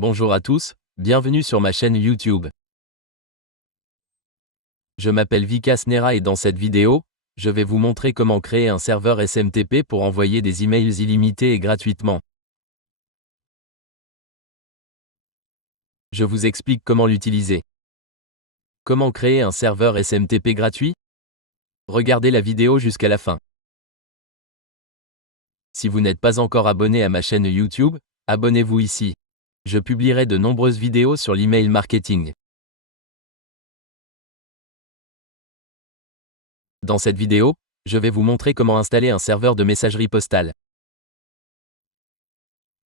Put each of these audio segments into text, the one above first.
Bonjour à tous, bienvenue sur ma chaîne YouTube. Je m'appelle Vikas Nera et dans cette vidéo, je vais vous montrer comment créer un serveur SMTP pour envoyer des emails illimités et gratuitement. Je vous explique comment l'utiliser. Comment créer un serveur SMTP gratuit? Regardez la vidéo jusqu'à la fin. Si vous n'êtes pas encore abonné à ma chaîne YouTube, abonnez-vous ici. Je publierai de nombreuses vidéos sur l'email marketing. Dans cette vidéo, je vais vous montrer comment installer un serveur de messagerie postale.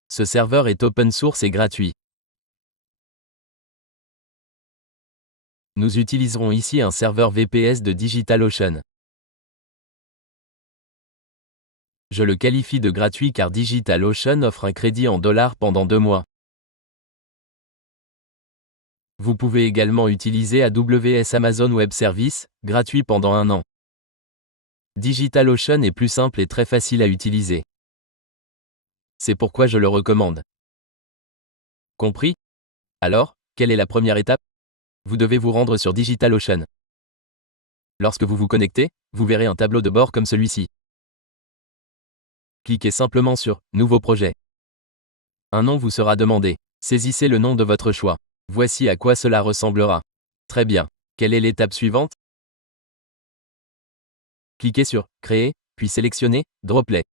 Ce serveur est open source et gratuit. Nous utiliserons ici un serveur VPS de DigitalOcean. Je le qualifie de gratuit car DigitalOcean offre un crédit en dollars pendant 2 mois. Vous pouvez également utiliser AWS Amazon Web Services, gratuit pendant 1 an. DigitalOcean est plus simple et très facile à utiliser. C'est pourquoi je le recommande. Compris? Alors, quelle est la première étape? Vous devez vous rendre sur DigitalOcean. Lorsque vous vous connectez, vous verrez un tableau de bord comme celui-ci. Cliquez simplement sur « Nouveau projet ». Un nom vous sera demandé. Saisissez le nom de votre choix. Voici à quoi cela ressemblera. Très bien. Quelle est l'étape suivante? Cliquez sur « Créer », puis sélectionnez « Droplet ».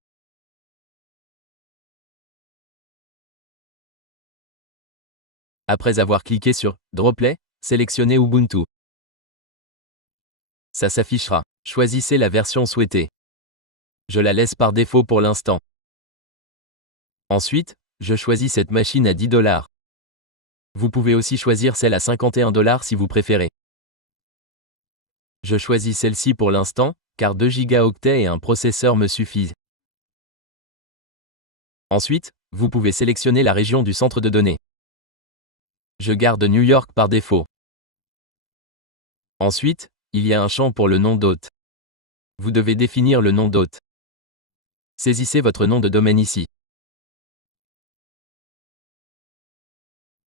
Après avoir cliqué sur « Droplet », sélectionnez Ubuntu. Ça s'affichera. Choisissez la version souhaitée. Je la laisse par défaut pour l'instant. Ensuite, je choisis cette machine à 10 $. Vous pouvez aussi choisir celle à 51 $ si vous préférez. Je choisis celle-ci pour l'instant, car 2 gigaoctets et un processeur me suffisent. Ensuite, vous pouvez sélectionner la région du centre de données. Je garde New York par défaut. Ensuite, il y a un champ pour le nom d'hôte. Vous devez définir le nom d'hôte. Saisissez votre nom de domaine ici.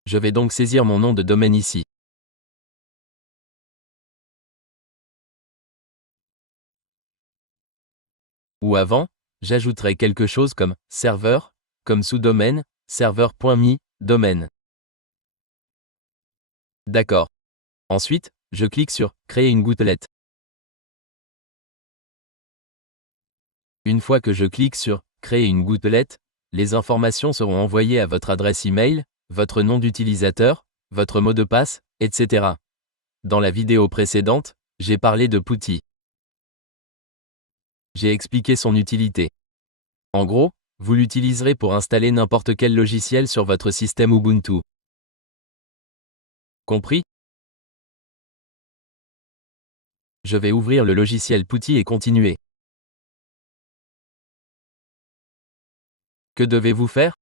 Je vais donc saisir mon nom de domaine ici. Ou avant, j'ajouterai quelque chose comme « serveur », comme sous-domaine, serveur.me, domaine. D'accord. Ensuite, je clique sur « Créer une gouttelette ». Une fois que je clique sur « Créer une gouttelette », les informations seront envoyées à votre adresse email, votre nom d'utilisateur, votre mot de passe, etc. Dans la vidéo précédente, j'ai parlé de Putty. J'ai expliqué son utilité. En gros, vous l'utiliserez pour installer n'importe quel logiciel sur votre système Ubuntu. Compris? Je vais ouvrir le logiciel Putty et continuer. Que devez-vous faire?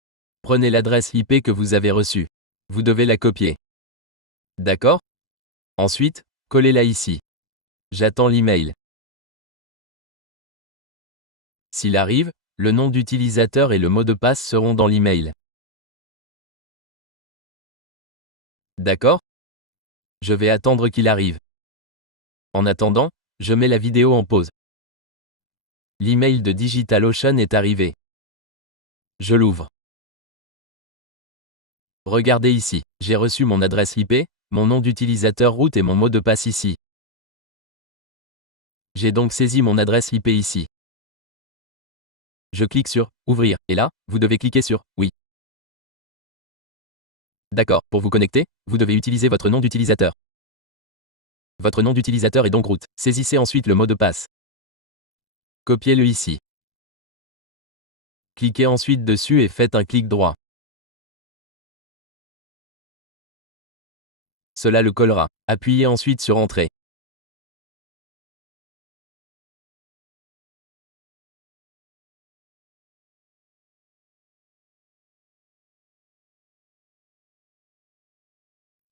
Prenez l'adresse IP que vous avez reçue. Vous devez la copier. D'accord? Ensuite, collez-la ici. J'attends l'email. S'il arrive, le nom d'utilisateur et le mot de passe seront dans l'email. D'accord? Je vais attendre qu'il arrive. En attendant, je mets la vidéo en pause. L'email de DigitalOcean est arrivé. Je l'ouvre. Regardez ici, j'ai reçu mon adresse IP, mon nom d'utilisateur root et mon mot de passe ici. J'ai donc saisi mon adresse IP ici. Je clique sur « Ouvrir » et là, vous devez cliquer sur « Oui ». D'accord, pour vous connecter, vous devez utiliser votre nom d'utilisateur. Votre nom d'utilisateur est donc root. Saisissez ensuite le mot de passe. Copiez-le ici. Cliquez ensuite dessus et faites un clic droit. Cela le collera. Appuyez ensuite sur Entrée.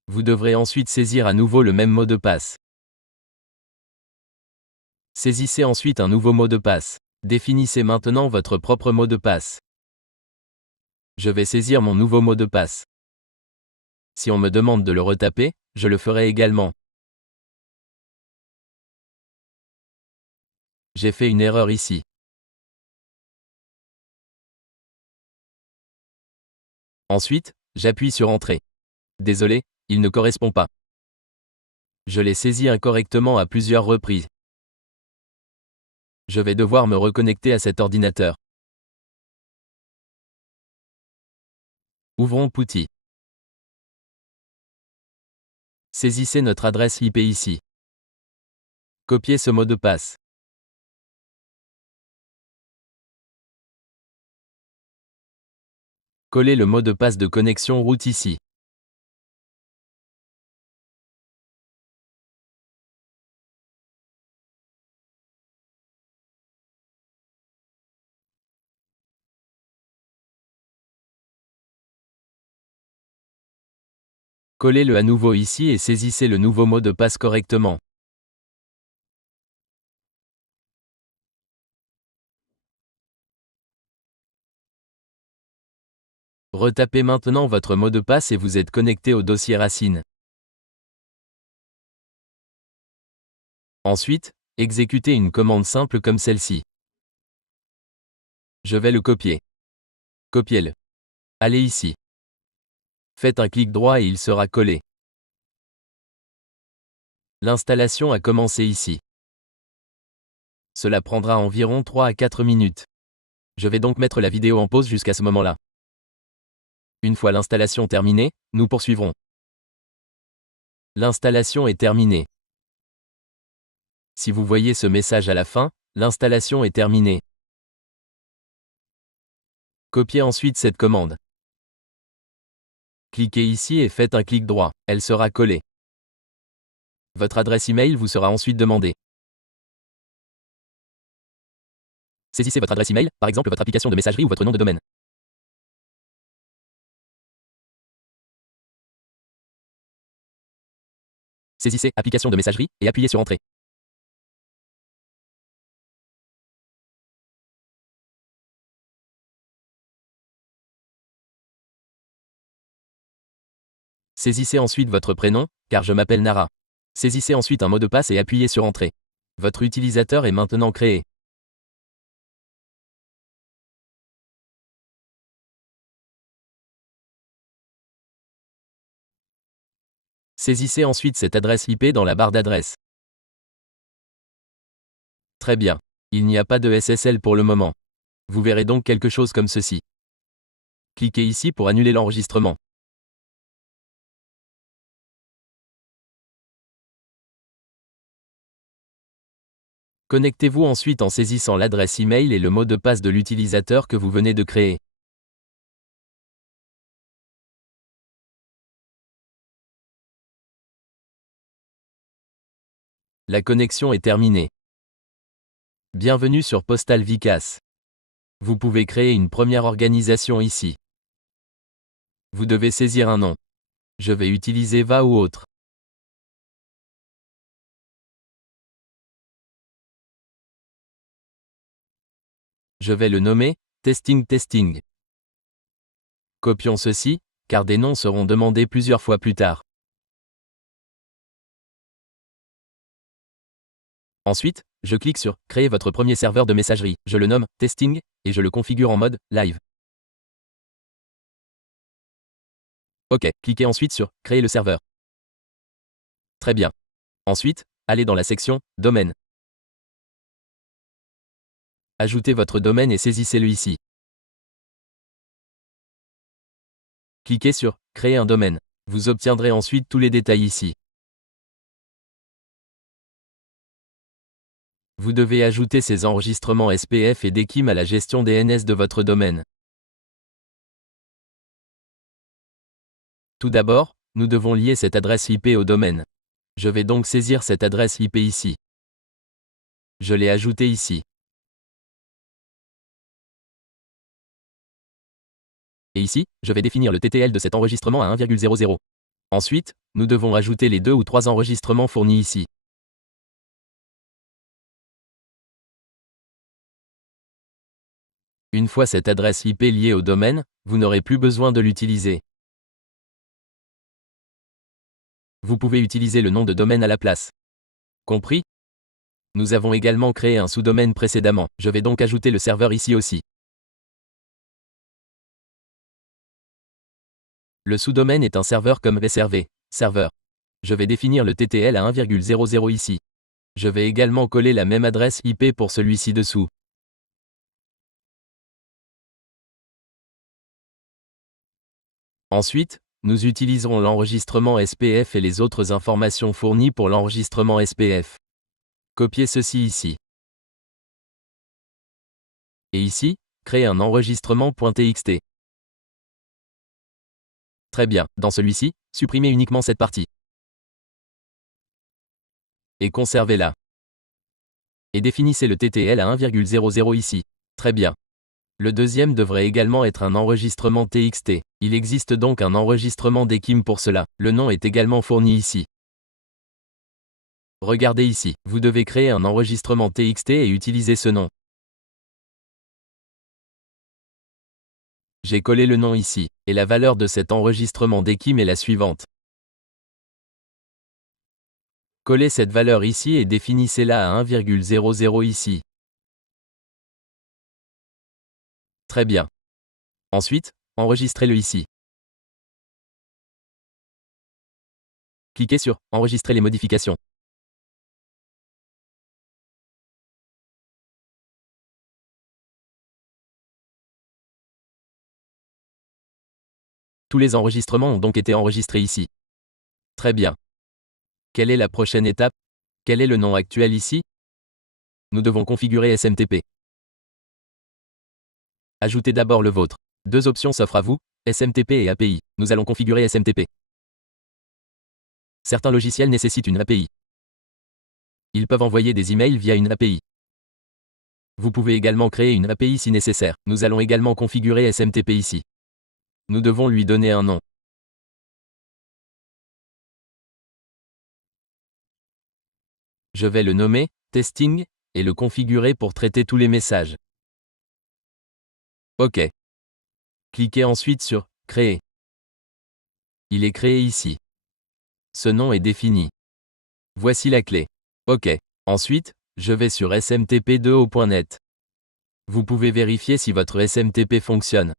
Vous devrez ensuite saisir à nouveau le même mot de passe. Saisissez ensuite un nouveau mot de passe. Définissez maintenant votre propre mot de passe. Je vais saisir mon nouveau mot de passe. Si on me demande de le retaper, je le ferai également. J'ai fait une erreur ici. Ensuite, j'appuie sur Entrée. Désolé, il ne correspond pas. Je l'ai saisi incorrectement à plusieurs reprises. Je vais devoir me reconnecter à cet ordinateur. Ouvrons PuTTY. Saisissez notre adresse IP ici. Copiez ce mot de passe. Collez le mot de passe de connexion route ici. Collez-le à nouveau ici et saisissez le nouveau mot de passe correctement. Retapez maintenant votre mot de passe et vous êtes connecté au dossier racine. Ensuite, exécutez une commande simple comme celle-ci. Je vais le copier. Copiez-le. Allez ici. Faites un clic droit et il sera collé. L'installation a commencé ici. Cela prendra environ 3 à 4 minutes. Je vais donc mettre la vidéo en pause jusqu'à ce moment-là. Une fois l'installation terminée, nous poursuivrons. L'installation est terminée. Si vous voyez ce message à la fin, l'installation est terminée. Copiez ensuite cette commande. Cliquez ici et faites un clic droit, elle sera collée. Votre adresse email vous sera ensuite demandée. Saisissez votre adresse email, par exemple votre application de messagerie ou votre nom de domaine. Saisissez application de messagerie et appuyez sur Entrée. Saisissez ensuite votre prénom, car je m'appelle Nara. Saisissez ensuite un mot de passe et appuyez sur Entrée. Votre utilisateur est maintenant créé. Saisissez ensuite cette adresse IP dans la barre d'adresse. Très bien. Il n'y a pas de SSL pour le moment. Vous verrez donc quelque chose comme ceci. Cliquez ici pour annuler l'enregistrement. Connectez-vous ensuite en saisissant l'adresse email et le mot de passe de l'utilisateur que vous venez de créer. La connexion est terminée. Bienvenue sur Postal Vicas. Vous pouvez créer une première organisation ici. Vous devez saisir un nom. Je vais utiliser VA ou autre. Je vais le nommer Testing Testing. Copions ceci, car des noms seront demandés plusieurs fois plus tard. Ensuite, je clique sur Créer votre premier serveur de messagerie. Je le nomme Testing et je le configure en mode Live. OK, cliquez ensuite sur Créer le serveur. Très bien. Ensuite, allez dans la section Domaine. Ajoutez votre domaine et saisissez-le ici. Cliquez sur Créer un domaine. Vous obtiendrez ensuite tous les détails ici. Vous devez ajouter ces enregistrements SPF et DKIM à la gestion DNS de votre domaine. Tout d'abord, nous devons lier cette adresse IP au domaine. Je vais donc saisir cette adresse IP ici. Je l'ai ajoutée ici. Et ici, je vais définir le TTL de cet enregistrement à 1,00. Ensuite, nous devons ajouter les 2 ou 3 enregistrements fournis ici. Une fois cette adresse IP liée au domaine, vous n'aurez plus besoin de l'utiliser. Vous pouvez utiliser le nom de domaine à la place. Compris? Nous avons également créé un sous-domaine précédemment, je vais donc ajouter le serveur ici aussi. Le sous-domaine est un serveur comme SRV, serveur. Je vais définir le TTL à 1,00 ici. Je vais également coller la même adresse IP pour celui-ci dessous. Ensuite, nous utiliserons l'enregistrement SPF et les autres informations fournies pour l'enregistrement SPF. Copiez ceci ici. Et ici, créez un enregistrement.txt. Très bien, dans celui-ci, supprimez uniquement cette partie. Et conservez-la. Et définissez le TTL à 1,00 ici. Très bien. Le deuxième devrait également être un enregistrement TXT. Il existe donc un enregistrement d'Ekim pour cela. Le nom est également fourni ici. Regardez ici, vous devez créer un enregistrement TXT et utiliser ce nom. J'ai collé le nom ici, et la valeur de cet enregistrement d'Ekim est la suivante. Collez cette valeur ici et définissez-la à 1,00 ici. Très bien. Ensuite, enregistrez-le ici. Cliquez sur « Enregistrer les modifications ». Tous les enregistrements ont donc été enregistrés ici. Très bien. Quelle est la prochaine étape? Quel est le nom actuel ici? Nous devons configurer SMTP. Ajoutez d'abord le vôtre. Deux options s'offrent à vous, SMTP et API. Nous allons configurer SMTP. Certains logiciels nécessitent une API. Ils peuvent envoyer des emails via une API. Vous pouvez également créer une API si nécessaire. Nous allons également configurer SMTP ici. Nous devons lui donner un nom. Je vais le nommer « Testing » et le configurer pour traiter tous les messages. OK. Cliquez ensuite sur « Créer ». Il est créé ici. Ce nom est défini. Voici la clé. OK. Ensuite, je vais sur smtp2o.net. Vous pouvez vérifier si votre SMTP fonctionne.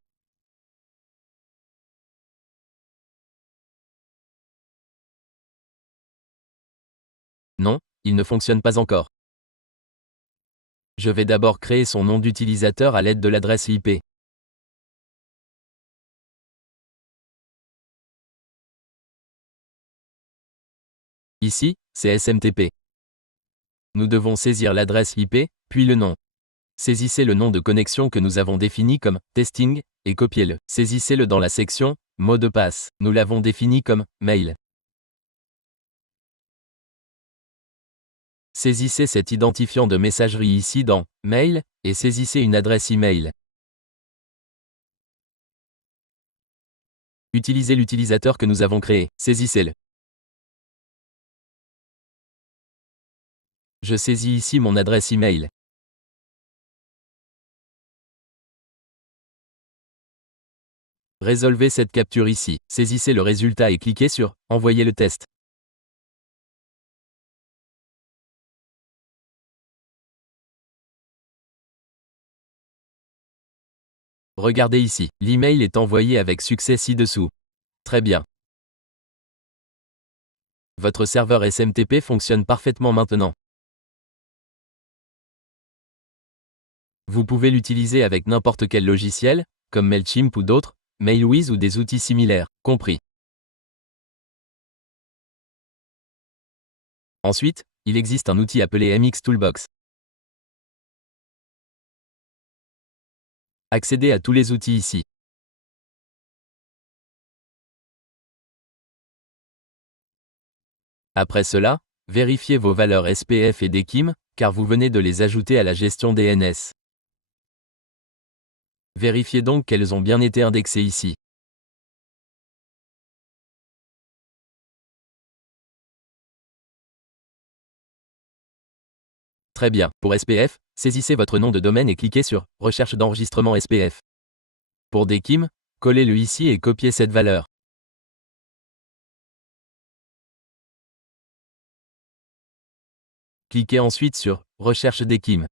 Non, il ne fonctionne pas encore. Je vais d'abord créer son nom d'utilisateur à l'aide de l'adresse IP. Ici, c'est SMTP. Nous devons saisir l'adresse IP, puis le nom. Saisissez le nom de connexion que nous avons défini comme « testing » et copiez-le. Saisissez-le dans la section « mot de passe ». Nous l'avons défini comme « mail ». Saisissez cet identifiant de messagerie ici dans « mail » et saisissez une adresse email. Utilisez l'utilisateur que nous avons créé. Saisissez-le. Je saisis ici mon adresse email. Résolvez cette capture ici. Saisissez le résultat et cliquez sur « Envoyer le test ». Regardez ici, l'email est envoyé avec succès ci-dessous. Très bien. Votre serveur SMTP fonctionne parfaitement maintenant. Vous pouvez l'utiliser avec n'importe quel logiciel, comme Mailchimp ou d'autres, Mailwiz ou des outils similaires, compris. Ensuite, il existe un outil appelé MX Toolbox. Accédez à tous les outils ici. Après cela, vérifiez vos valeurs SPF et d'Ekim, car vous venez de les ajouter à la gestion DNS. Vérifiez donc qu'elles ont bien été indexées ici. Très bien. Pour SPF, saisissez votre nom de domaine et cliquez sur « Recherche d'enregistrement SPF ». Pour DKIM, collez-le ici et copiez cette valeur. Cliquez ensuite sur « Recherche d'EKIM ».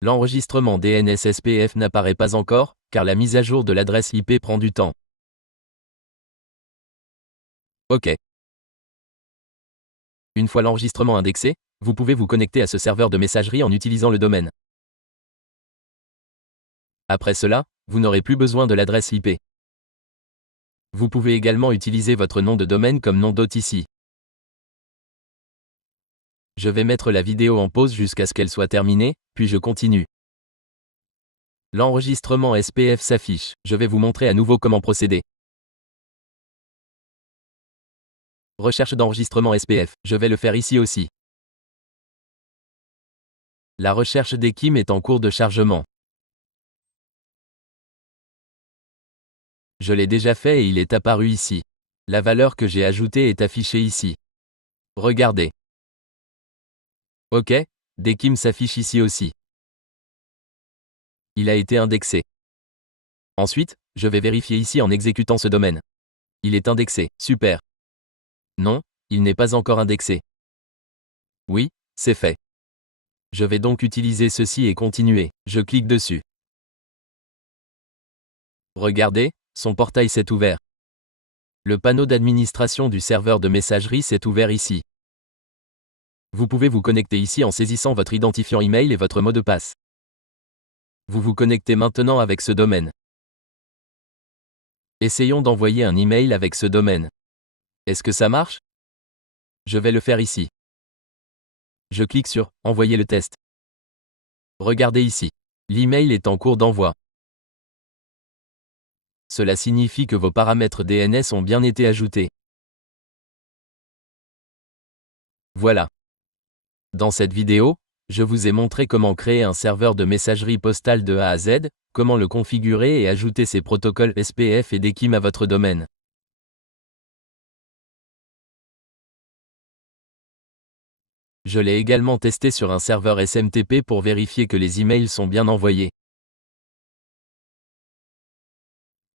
L'enregistrement DNS SPF n'apparaît pas encore, car la mise à jour de l'adresse IP prend du temps. OK. Une fois l'enregistrement indexé, vous pouvez vous connecter à ce serveur de messagerie en utilisant le domaine. Après cela, vous n'aurez plus besoin de l'adresse IP. Vous pouvez également utiliser votre nom de domaine comme nom d'hôte ici. Je vais mettre la vidéo en pause jusqu'à ce qu'elle soit terminée, puis je continue. L'enregistrement SPF s'affiche. Je vais vous montrer à nouveau comment procéder. Recherche d'enregistrement SPF. Je vais le faire ici aussi. La recherche d'EKIM est en cours de chargement. Je l'ai déjà fait et il est apparu ici. La valeur que j'ai ajoutée est affichée ici. Regardez. OK, d'EKIM s'affiche ici aussi. Il a été indexé. Ensuite, je vais vérifier ici en exécutant ce domaine. Il est indexé, super. Non, il n'est pas encore indexé. Oui, c'est fait. Je vais donc utiliser ceci et continuer. Je clique dessus. Regardez, son portail s'est ouvert. Le panneau d'administration du serveur de messagerie s'est ouvert ici. Vous pouvez vous connecter ici en saisissant votre identifiant email et votre mot de passe. Vous vous connectez maintenant avec ce domaine. Essayons d'envoyer un email avec ce domaine. Est-ce que ça marche? Je vais le faire ici. Je clique sur « Envoyer le test ». Regardez ici. L'email est en cours d'envoi. Cela signifie que vos paramètres DNS ont bien été ajoutés. Voilà. Dans cette vidéo, je vous ai montré comment créer un serveur de messagerie postale de A à Z, comment le configurer et ajouter ses protocoles SPF et d'EKIM à votre domaine. Je l'ai également testé sur un serveur SMTP pour vérifier que les emails sont bien envoyés.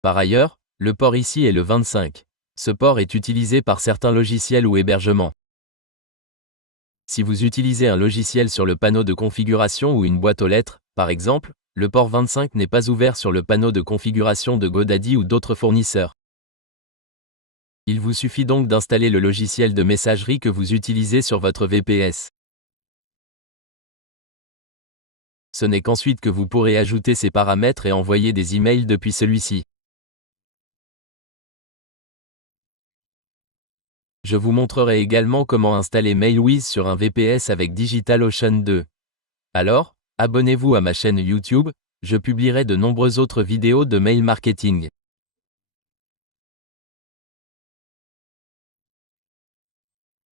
Par ailleurs, le port ici est le 25. Ce port est utilisé par certains logiciels ou hébergements. Si vous utilisez un logiciel sur le panneau de configuration ou une boîte aux lettres, par exemple, le port 25 n'est pas ouvert sur le panneau de configuration de GoDaddy ou d'autres fournisseurs. Il vous suffit donc d'installer le logiciel de messagerie que vous utilisez sur votre VPS. Ce n'est qu'ensuite que vous pourrez ajouter ces paramètres et envoyer des emails depuis celui-ci. Je vous montrerai également comment installer Mailwiz sur un VPS avec DigitalOcean 2. Alors, abonnez-vous à ma chaîne YouTube, je publierai de nombreuses autres vidéos de mail marketing.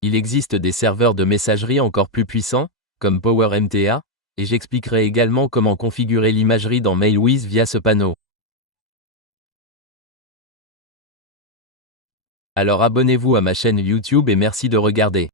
Il existe des serveurs de messagerie encore plus puissants, comme PowerMTA, et j'expliquerai également comment configurer l'imagerie dans Mailwiz via ce panneau. Alors abonnez-vous à ma chaîne YouTube et merci de regarder.